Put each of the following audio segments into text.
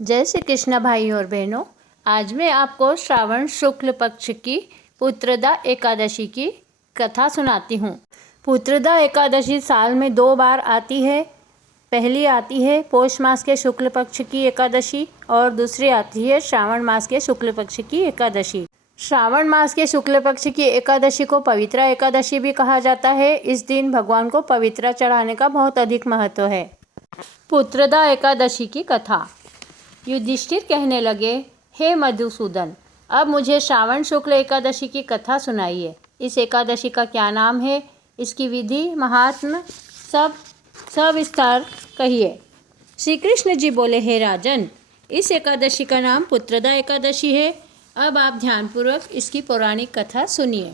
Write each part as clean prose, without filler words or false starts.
जय श्री कृष्ण भाई और बहनों। आज मैं आपको श्रावण शुक्ल पक्ष की पुत्रदा एकादशी की कथा सुनाती हूँ। पुत्रदा एकादशी साल में 2 बार आती है। पहली आती है पौष मास के शुक्ल पक्ष की एकादशी और दूसरी आती है श्रावण मास के शुक्ल पक्ष की एकादशी। श्रावण मास के शुक्ल पक्ष की एकादशी को पवित्रा एकादशी भी कहा जाता है। इस दिन भगवान को पवित्रा चढ़ाने का बहुत अधिक महत्व है। पुत्रदा एकादशी की कथा। युधिष्ठिर कहने लगे, हे मधुसूदन, अब मुझे श्रावण शुक्ल एकादशी की कथा सुनाइए। इस एकादशी का क्या नाम है, इसकी विधि महात्म्य सब सविस्तार कहिए। श्री कृष्ण जी बोले, हे राजन, इस एकादशी का नाम पुत्रदा एकादशी है। अब आप ध्यानपूर्वक इसकी पौराणिक कथा सुनिए।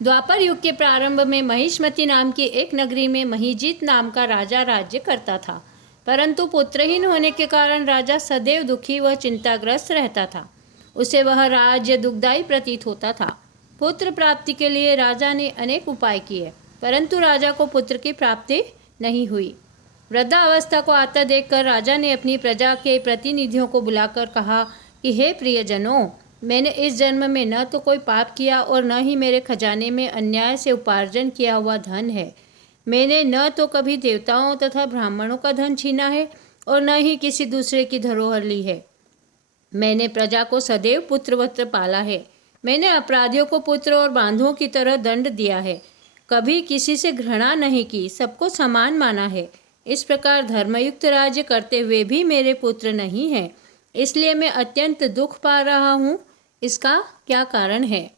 द्वापर युग के प्रारंभ में महिष्मति नाम की एक नगरी में महीजीत नाम का राजा राज्य करता था, परंतु पुत्रहीन होने के कारण राजा सदैव दुखी व चिंताग्रस्त रहता था। उसे वह राज्य दुखदायी प्रतीत होता था। पुत्र प्राप्ति के लिए राजा ने अनेक उपाय किए, परंतु राजा को पुत्र की प्राप्ति नहीं हुई। वृद्धावस्था को आता देखकर राजा ने अपनी प्रजा के प्रतिनिधियों को बुलाकर कहा कि हे प्रियजनों, मैंने इस जन्म में न तो कोई पाप किया और न ही मेरे खजाने में अन्याय से उपार्जन किया हुआ धन है। मैंने न तो कभी देवताओं तथा ब्राह्मणों का धन छीना है और न ही किसी दूसरे की धरोहर ली है। मैंने प्रजा को सदैव पुत्रवत पाला है। मैंने अपराधियों को पुत्र और बांधुओं की तरह दंड दिया है। कभी किसी से घृणा नहीं की, सबको समान माना है। इस प्रकार धर्मयुक्त राज्य करते हुए भी मेरे पुत्र नहीं हैं, इसलिए मैं अत्यंत दुख पा रहा हूँ। इसका क्या कारण है?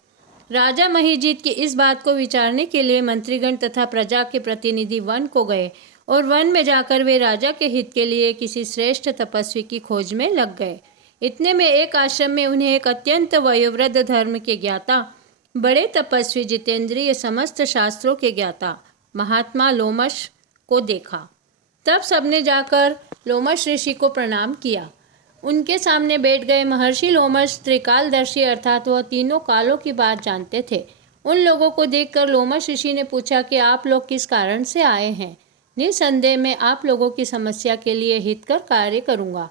राजा महीजीत की इस बात को विचारने के लिए मंत्रीगण तथा प्रजा के प्रतिनिधि वन को गए और वन में जाकर वे राजा के हित के लिए किसी श्रेष्ठ तपस्वी की खोज में लग गए। इतने में एक आश्रम में उन्हें एक अत्यंत वयोवृद्ध धर्म के ज्ञाता, बड़े तपस्वी, जितेंद्रिय, समस्त शास्त्रों के ज्ञाता महात्मा लोमश को देखा। तब सबने जाकर लोमश ऋषि को प्रणाम किया। उनके सामने बैठ गए महर्षि लोमश त्रिकालदर्शी अर्थात वह तीनों कालों की बात जानते थे। उन लोगों को देखकर लोमश ऋषि ने पूछा कि आप लोग किस कारण से आए हैं। निसंदेह मैं आप लोगों की समस्या के लिए हितकर कार्य करूंगा।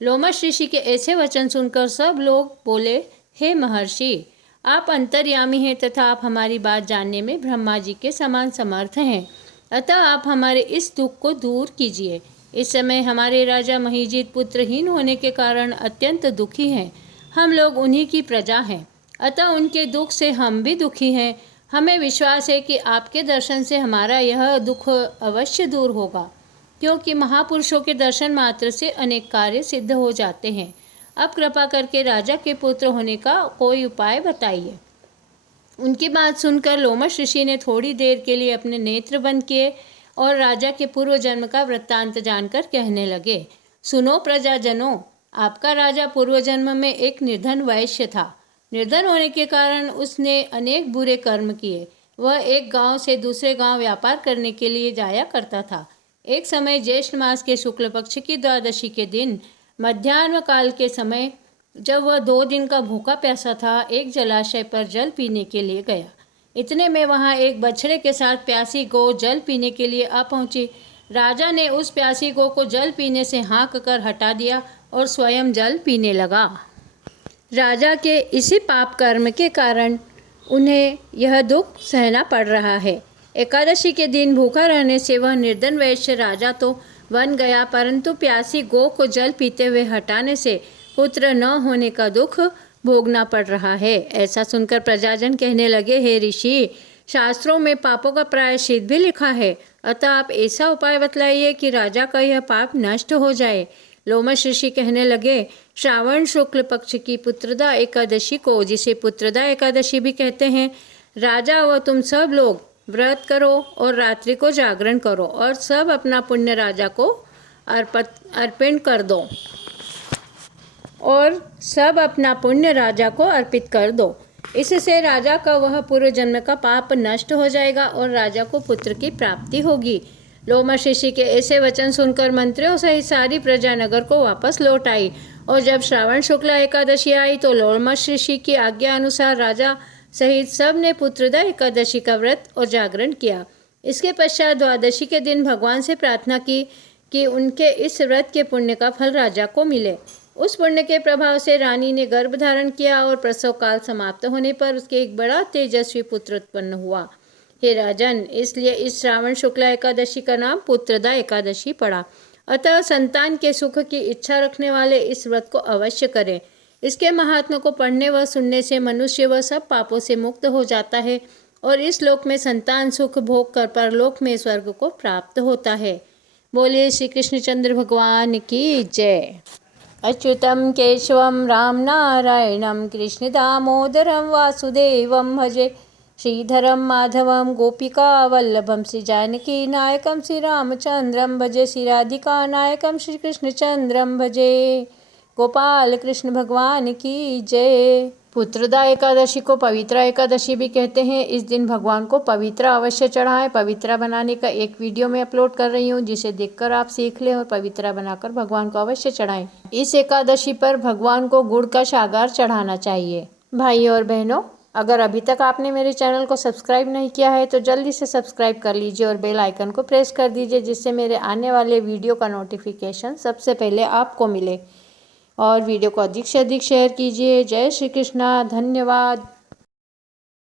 लोमश ऋषि के ऐसे वचन सुनकर सब लोग बोले, हे महर्षि, आप अंतर्यामी हैं तथा आप हमारी बात जानने में ब्रह्मा जी के समान समर्थ हैं, अतः आप हमारे इस दुख को दूर कीजिए। इस समय हमारे राजा महीजीत पुत्रहीन होने के कारण अत्यंत दुखी हैं। हम लोग उन्हीं की प्रजा हैं, अतः उनके दुख से हम भी दुखी हैं। हमें विश्वास है कि आपके दर्शन से हमारा यह दुख अवश्य दूर होगा, क्योंकि महापुरुषों के दर्शन मात्र से अनेक कार्य सिद्ध हो जाते हैं। अब कृपा करके राजा के पुत्र होने का कोई उपाय बताइए। उनकी बात सुनकर लोमश ऋषि ने थोड़ी देर के लिए अपने नेत्र बंद किए और राजा के पूर्व जन्म का वृत्तांत जानकर कहने लगे, सुनो प्रजाजनों, आपका राजा पूर्व जन्म में एक निर्धन वैश्य था। निर्धन होने के कारण उसने अनेक बुरे कर्म किए। वह एक गांव से दूसरे गांव व्यापार करने के लिए जाया करता था। एक समय ज्येष्ठ मास के शुक्ल पक्ष की द्वादशी के दिन मध्याह्न काल के समय, जब वह 2 दिन का भूखा प्यासा था, एक जलाशय पर जल पीने के लिए गया। इतने में वहाँ एक बछड़े के साथ प्यासी गौ जल पीने के लिए आ पहुँची। राजा ने उस प्यासी गौ को जल पीने से हाँक कर हटा दिया और स्वयं जल पीने लगा। राजा के इसी पाप कर्म के कारण उन्हें यह दुख सहना पड़ रहा है। एकादशी के दिन भूखा रहने से वह निर्धन वैश्य राजा तो बन गया, परंतु प्यासी गौ को जल पीते हुए हटाने से पुत्र न होने का दुख भोगना पड़ रहा है। ऐसा सुनकर प्रजाजन कहने लगे, हे ऋषि, शास्त्रों में पापों का प्रायश्चित भी लिखा है, अतः आप ऐसा उपाय बतलाइए कि राजा का यह पाप नष्ट हो जाए। लोमश ऋषि कहने लगे, श्रावण शुक्ल पक्ष की पुत्रदा एकादशी को, जिसे पुत्रदा एकादशी भी कहते हैं, राजा व तुम सब लोग व्रत करो और रात्रि को जागरण करो और सब अपना पुण्य राजा को अर्पण कर दो और सब अपना पुण्य राजा को अर्पित कर दो। इससे राजा का वह पूर्व जन्म का पाप नष्ट हो जाएगा और राजा को पुत्र की प्राप्ति होगी। लोमश ऋषि के ऐसे वचन सुनकर मंत्रियों सहित सारी प्रजा नगर को वापस लौट आई और जब श्रावण शुक्ला एकादशी आई तो लोमश ऋषि की आज्ञा अनुसार राजा सहित सब ने पुत्रदा एकादशी का व्रत और जागरण किया। इसके पश्चात द्वादशी के दिन भगवान से प्रार्थना की कि उनके इस व्रत के पुण्य का फल राजा को मिले। उस पुण्य के प्रभाव से रानी ने गर्भ धारण किया और प्रसव काल समाप्त होने पर उसके एक बड़ा तेजस्वी पुत्र उत्पन्न हुआ। हे राजन, इसलिए इस श्रावण शुक्ला एकादशी का नाम पुत्रदा एकादशी पड़ा। अतः संतान के सुख की इच्छा रखने वाले इस व्रत को अवश्य करें। इसके महात्म्य को पढ़ने व सुनने से मनुष्य व सब पापों से मुक्त हो जाता है और इस लोक में संतान सुख भोग कर परलोक में स्वर्ग को प्राप्त होता है। बोलिए श्री कृष्णचंद्र भगवान की जय। अच्युतम केशवम राम नारायणम कृष्ण दामोदरम वासुदेवम भजे श्रीधरम माधवम गोपिका वल्लभम श्री जानकी नायकम श्री रामचंद्रम भजे श्री राधिका नायकम श्री कृष्णचंद्रम भजे। गोपाल कृष्ण भगवान की जय। पुत्रदा एकादशी को पवित्रा एकादशी भी कहते हैं। इस दिन भगवान को पवित्रा अवश्य चढ़ाएं। पवित्रा बनाने का एक वीडियो मैं अपलोड कर रही हूँ, जिसे देखकर आप सीख लें और पवित्रा बनाकर भगवान को अवश्य चढ़ाएं। इस एकादशी पर भगवान को गुड़ का सागर चढ़ाना चाहिए। भाई और बहनों, अगर अभी तक आपने मेरे चैनल को सब्सक्राइब नहीं किया है तो जल्दी से सब्सक्राइब कर लीजिए और बेल आइकन को प्रेस कर दीजिए, जिससे मेरे आने वाले वीडियो का नोटिफिकेशन सबसे पहले आपको मिले। और वीडियो को अधिक से अधिक शेयर कीजिए। जय श्री कृष्णा। धन्यवाद।